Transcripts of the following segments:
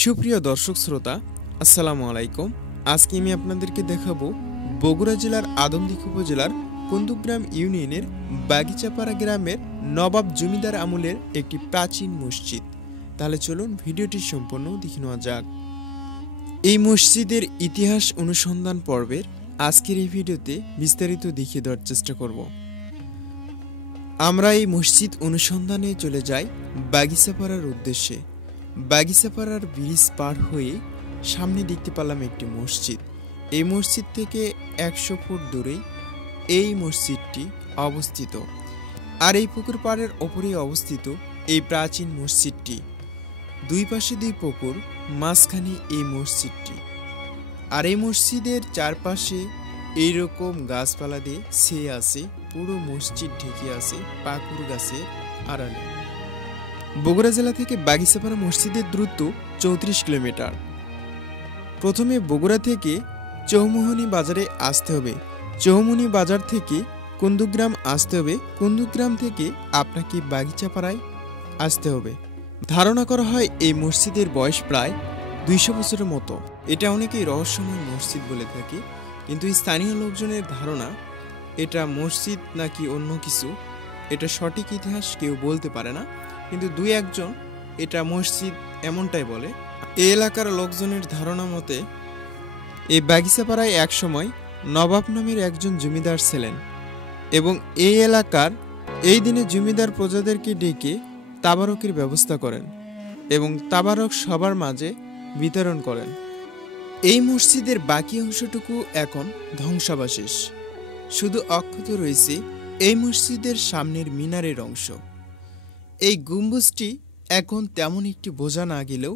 সুপ্রিয় দর্শক শ্রোতা, আসসালামু আলাইকুম। আজকে আমি আপনাদেরকে দেখাবো বগুড়া জেলার আদমদীঘি উপজেলার কুন্দুগ্রাম ইউনিয়নের বাগিচাপাড়া গ্রামের নবাব জমিদার আমলের একটি প্রাচীন মসজিদ। তাহলে চলুন ভিডিওটি সম্পূর্ণ দেখে নেওয়া যাক। এই মসজিদের ইতিহাস অনুসন্ধান পর্বের আজকের এই ভিডিওতে বিস্তারিত দেখিয়ে দেওয়ার চেষ্টা করব। আমরা এই মসজিদ অনুসন্ধানে চলে যাই বাগিচাপাড়ার উদ্দেশ্যে। বাগিচাপাড়ার ব্রিজ পার হয়ে সামনে দেখতে পেলাম একটি মসজিদ। এই মসজিদ থেকে 100 ফুট দূরেই এই মসজিদটি অবস্থিত। আর এই পুকুর পাড়ের ওপরেই অবস্থিত এই প্রাচীন মসজিদটি। দুই পাশে দুই পুকুর, মাঝখানে এই মসজিদটি। আর এই মসজিদের চারপাশে এইরকম গাছপালা দিয়ে ছেয়ে আছে, পুরো মসজিদ ঢেকে আছে পাকুর গাছের আড়ালে। বগুড়া জেলা থেকে বাগিচাপাড়া মসজিদের দূরত্ব 34 কিলোমিটার। প্রথমে বগুড়া থেকে চৌমুহনী বাজারে আসতে হবে। চৌমুহনী বাজার থেকে কুন্দুগ্রাম আসতে হবে। কুন্দুগ্রাম থেকে আপনাকে বাগিচাপাড়ায় আসতে হবে। ধারণা করা হয় এই মসজিদের বয়স প্রায় 200 বছরের মতো। এটা অনেকেই রহস্যময় মসজিদ বলে থাকে, কিন্তু স্থানীয় লোকজনের ধারণা এটা মসজিদ নাকি অন্য কিছু, এটা সঠিক ইতিহাস কেউ বলতে পারে না, কিন্তু দুই একজন এটা মসজিদ এমনটাই বলে। এই এলাকার লোকজনের ধারণা মতে এই বাগিচাপাড়ায় একসময় নবাব নামের একজন জমিদার ছিলেন এবং এই এলাকার এই দিনে জমিদার প্রজাদেরকে ডেকে তাবারকের ব্যবস্থা করেন এবং তাবারক সবার মাঝে বিতরণ করেন। এই মসজিদের বাকি অংশটুকু এখন ধ্বংসাবশেষ। শুধু অক্ষত রয়েছে এই মসজিদের সামনের মিনারের অংশ। এই গম্বুজটি এখন তেমন একটি বোঝা না গেলেও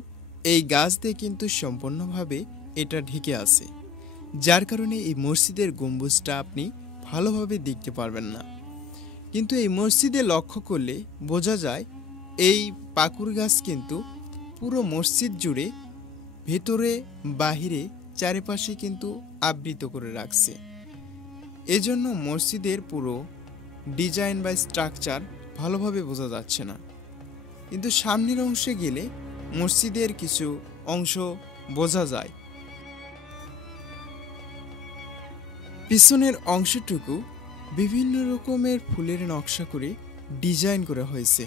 এই গাছ দিয়ে কিন্তু সম্পূর্ণভাবে এটা ঢেকে আছে, যার কারণে এই মসজিদের গম্বুজটা আপনি ভালোভাবে দেখতে পারবেন না। কিন্তু এই মসজিদে লক্ষ্য করলে বোঝা যায় এই পাকুর গাছ কিন্তু পুরো মসজিদ জুড়ে ভেতরে বাহিরে চারিপাশে কিন্তু আবৃত করে রাখছে। এজন্য মসজিদের পুরো ডিজাইন বা স্ট্রাকচার ভালোভাবে বোঝা যাচ্ছে না, কিন্তু সামনের অংশে গেলে মসজিদের কিছু অংশ বোঝা যায়। পিছনের অংশটুকু বিভিন্ন রকমের ফুলের নকশা করে ডিজাইন করা হয়েছে।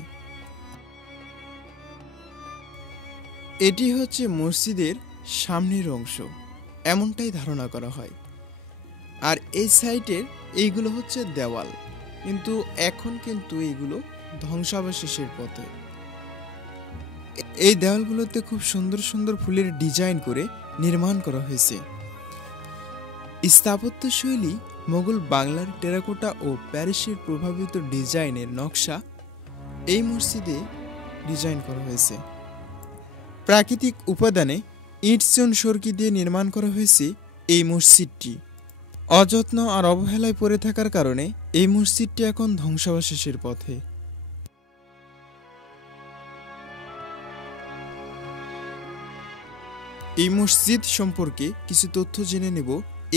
এটি হচ্ছে মসজিদের সামনের অংশ, এমনটাই ধারণা করা হয়। আর এই সাইডের এইগুলো হচ্ছে দেওয়াল, কিন্তু এখন কিন্তু এইগুলো ধ্বংসাবশেষের পথে। এই দেওয়ালগুলোতে খুব সুন্দর সুন্দর ফুলের ডিজাইন করে নির্মাণ করা হয়েছে। স্থাপত্যশৈলী মোগল বাংলার টেরাকোটা ও প্যারিসের প্রভাবিত ডিজাইনের নকশা এই মসজিদে ডিজাইন করা হয়েছে। প্রাকৃতিক উপাদানে ইট চুন সরকি দিয়ে নির্মাণ করা হয়েছে এই মসজিদটি। অযত্ন আর অবহেলায় পড়ে থাকার কারণে এই মসজিদটি এখন ধ্বংসাবশেষের পথে। এই মসজিদ সম্পর্কে কিছু তথ্য জেনে নেব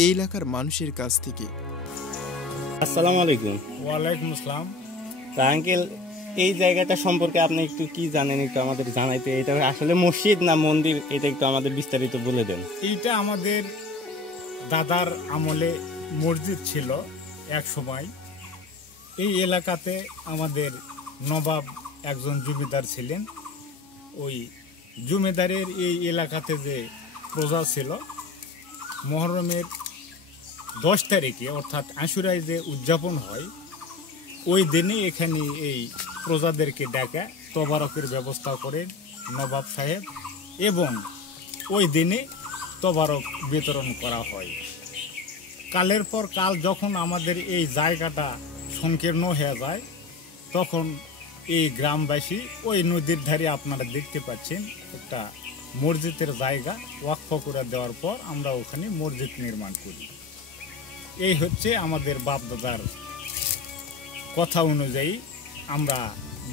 এই এলাকার মানুষের কাছ থেকে। আসসালামু আলাইকুম। ওয়ালাইকুম আসসালাম। আঙ্কেল, এই জায়গাটা সম্পর্কে আপনি একটু কি জানেন, একটু আমাদের জানাইতে। এটা আসলে মসজিদ না মন্দির, এটা একটু আমাদের বিস্তারিত বলে দেন। এইটা আমাদের দাদার আমলে মসজিদ ছিল এক সময়। এই এলাকাতে আমাদের নবাব একজন জমিদার ছিলেন। ওই জমিদারের এই এলাকাতে যে প্রজা ছিল, মহরমের 10 তারিখে অর্থাৎ আশুরায় যে উদযাপন হয়, ওই দিনে এখানে এই প্রজাদেরকে ডাকা তবারকের ব্যবস্থা করেন নবাব সাহেব, এবং ওই দিনে তবারক বিতরণ করা হয়। কালের পর কাল যখন আমাদের এই জায়গাটা সংকীর্ণ হয়ে যায়, তখন এই গ্রামবাসী ওই নদীর ধারে আপনারা দেখতে পাচ্ছেন একটা মসজিদের জায়গা ওয়াকফ করে দেওয়ার পর আমরা ওখানে মসজিদ নির্মাণ করি। এই হচ্ছে আমাদের বাপ দাদার কথা অনুযায়ী, আমরা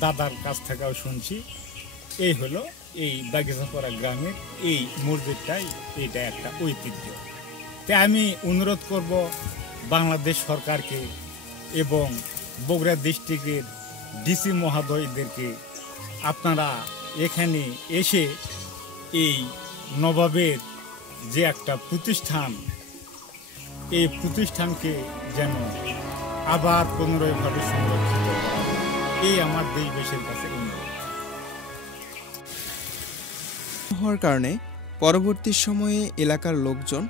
দাদার কাছ থেকেও শুনছি। এই হলো এই বাগিচাপাড়া গ্রামের এই মসজিদটাই, এইটা একটা ঐতিহ্য। তাই আমি অনুরোধ করব বাংলাদেশ সরকারকে এবং বগুড়া ডিস্ট্রিক্টের ডিসি মহোদয়দেরকে, আপনারা এখানে এসে এই নবাবের যে একটা প্রতিষ্ঠান, এই প্রতিষ্ঠানকে যেন আবার পুনরায়ভাবে সংরক্ষিত করা হয়, এই আমার দেশবাসীর কাছে অনুরোধ। হওয়ার কারণে পরবর্তী সময়ে এলাকার লোকজন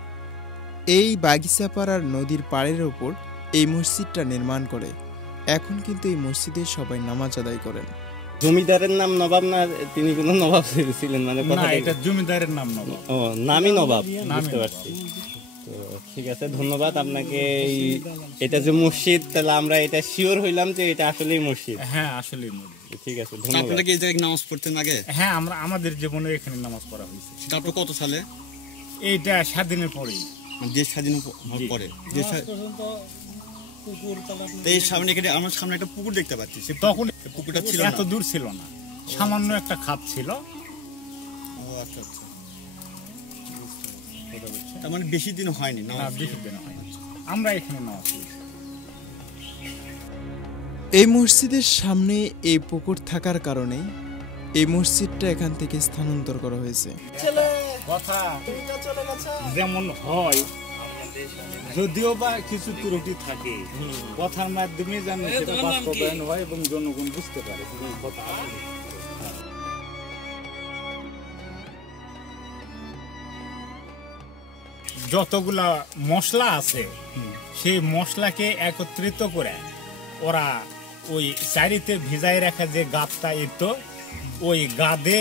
এই বাগিচাপাড়ার নদীর পাড়ের ওপর এই মসজিদটা নির্মাণ করে। এখন কিন্তু এই মসজিদে সবাই নামাজ আদায় করেন। জমিদারের নাম নবাব না তিনি কোনো নবাব ছিলেন? মানে না, এটা জমিদারের নাম নবাব। ও, নামই নবাব, নামই বুঝতে নবাব। পারছি। তো ঠিক আছে, ধন্যবাদ আপনাকে। এটা যে মসজিদ, তাহলে আমরা এটা শিওর হইলাম যে এটা আসলেই মসজিদ। হ্যাঁ, আসলে মসজিদ। ঠিক আছে, ধন্যবাদ। আপনারা কি এই জায়গায় নামাজ পড়তেন আগে? হ্যাঁ, আমাদের জীবনে এখানে নামাজ পড়া হয়েছে। তারপর কত সালে? এইটা স্বাধীনের পরেই। মানে দেশ স্বাধীন হওয়ার পরে। এই সামনে এখানে আমার সামনে একটা পুকুর দেখতে পাচ্ছি, সে তখন পুকুরটা ছিল এত দূর ছিল না, সামান্য একটা খাত ছিল। ও আচ্ছা আচ্ছা, তার মানে বেশি দিন হয়নি না, নামাজ। বেশি দিন হয়নি। আমরা এখানে নামাজ পড়ি। এই মসজিদের সামনে এই পুকুর থাকার কারণে এই মসজিদটা এখান থেকে স্থানান্তর করা হয়েছে। কথা যেমন হয়, যদিও বা কিছু ত্রুটি থাকে, কথার মাধ্যমে যেন সেটা বাস্তবায়ন হয় এবং জনগণ বুঝতে পারে কথা। যতগুলা মশলা আছে সেই মশলাকে একত্রিত করে ওরা ওই চারিতে ভিজাই রাখা যে গাদটা এত, ওই গাদে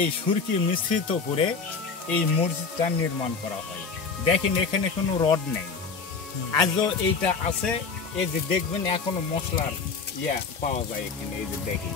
এই সুরকি মিশ্রিত করে এই মসজিদটা নির্মাণ করা হয়। দেখেন এখানে কোনো রড নেই, আজও এইটা আছে। এই যে দেখবেন এখনো মশলার পাওয়া যায় এখানে, এই যে দেখেন